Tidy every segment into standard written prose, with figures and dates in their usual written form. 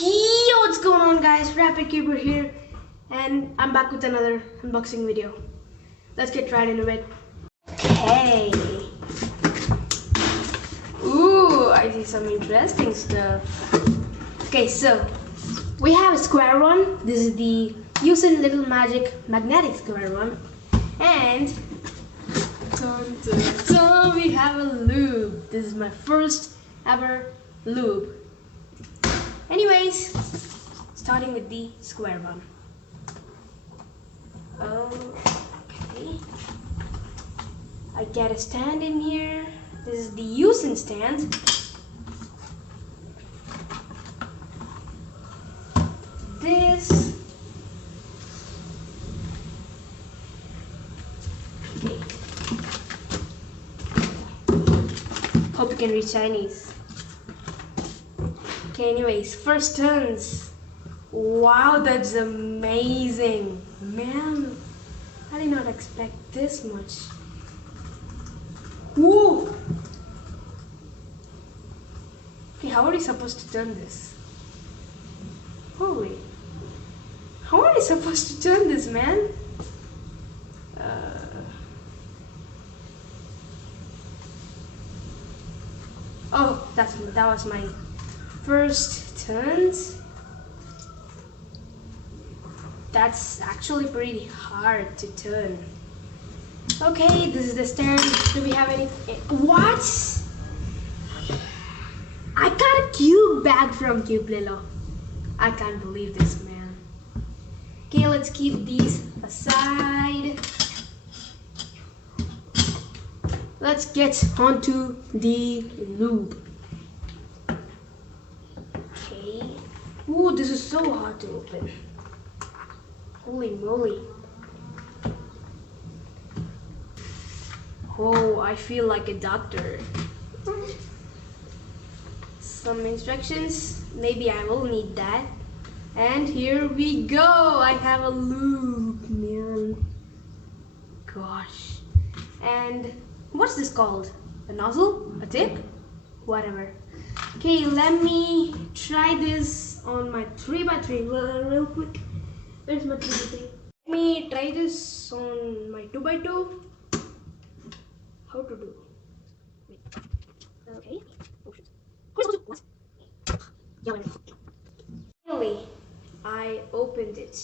Yo, what's going on, guys? Rapid Keeper here, and I'm back with another unboxing video. Let's get right into it. Okay. Ooh, I see some interesting stuff. Okay, so we have a square one. This is the Yuxin Little Magic Magnetic Square one, and we have a lube. This is my first ever lube. Anyways, starting with the square one. Okay. I get a stand in here. This is the Yuxin stand. This. Okay. Hope you can read Chinese. Okay, anyways, first turns. Wow, that's amazing. Man, I did not expect this much. Whoa! Okay, how are you supposed to turn this? Holy. How are you supposed to turn this, man? Oh, that was my first turns. That's actually pretty hard to turn. Okay, this is the stand. Do we have any? What? I got a cube bag from Cubelelo. I can't believe this, man. Okay, let's keep these aside. Let's get onto the lube. Okay. Ooh, this is so hard to open. Holy moly. Oh, I feel like a doctor. Some instructions. Maybe I will need that. And here we go. I have a lube, man. Gosh. And what's this called? A nozzle? A tip? Whatever. Okay, let me try this on my 3x3 real quick. Where's my 3x3? Let me try this on my 2x2. How to do? Wait. Okay. Oh shit. What? Yeah, wait. Finally, I opened it.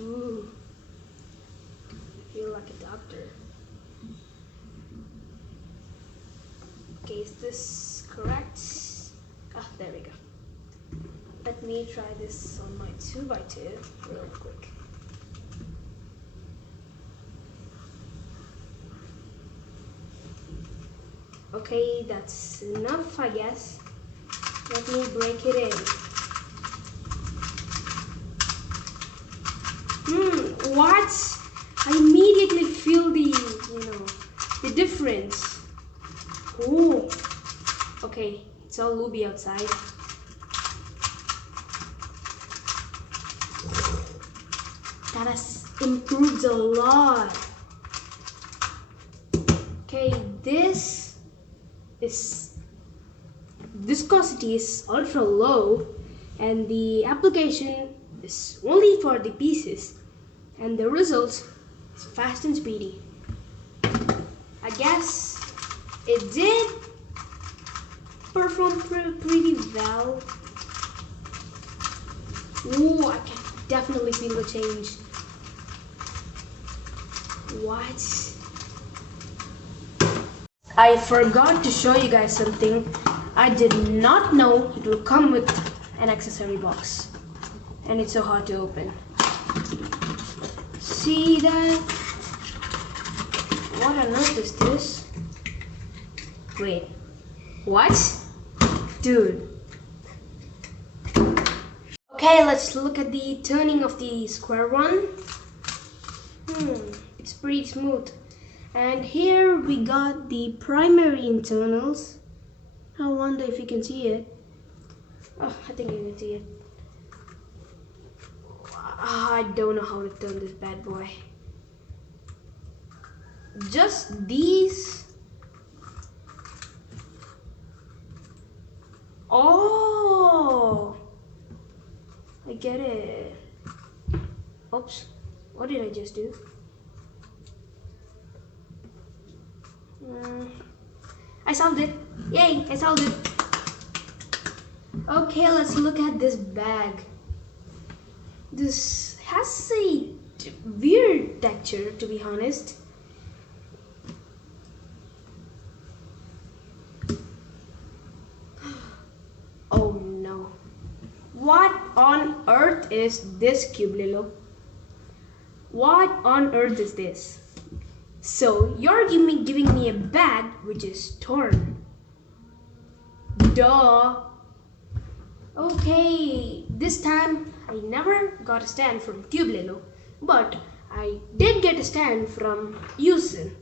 Ooh. I feel like a doctor. Okay, is this correct? Ah, there we go. Let me try this on my 2x2 real quick. Okay, that's enough, I guess. Let me break it in. What? I immediately feel the difference. Oh, okay, it's all lubey outside. That has improved a lot. Okay, this viscosity is ultra low, and the application is only for the pieces, and the result is fast and speedy. I guess it did perform pretty well. Ooh, I can definitely feel the change. What? I forgot to show you guys something. I did not know it will come with an accessory box, and it's so hard to open. See that? What on earth is this? Wait, what? Dude. Okay, let's look at the turning of the square one. It's pretty smooth. And here we got the primary internals. I wonder if you can see it. Oh, I think you can see it. I don't know how to turn this bad boy. Just these Oh, get it. Oops, what did I just do? I solved it. Yay, I solved it. Okay, let's look at this bag. This has a weird texture, to be honest. Oh no. What on earth is this, Cubelelo? What on earth is this? So you're giving me a bag which is torn. Duh. Okay, this time I never got a stand from Cubelelo, but I did get a stand from Yuxin.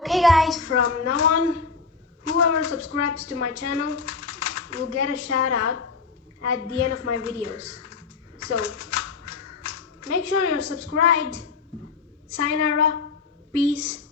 Okay guys, from now on, whoever subscribes to my channel will get a shout out at the end of my videos. So make sure you're subscribed. Sayonara, peace.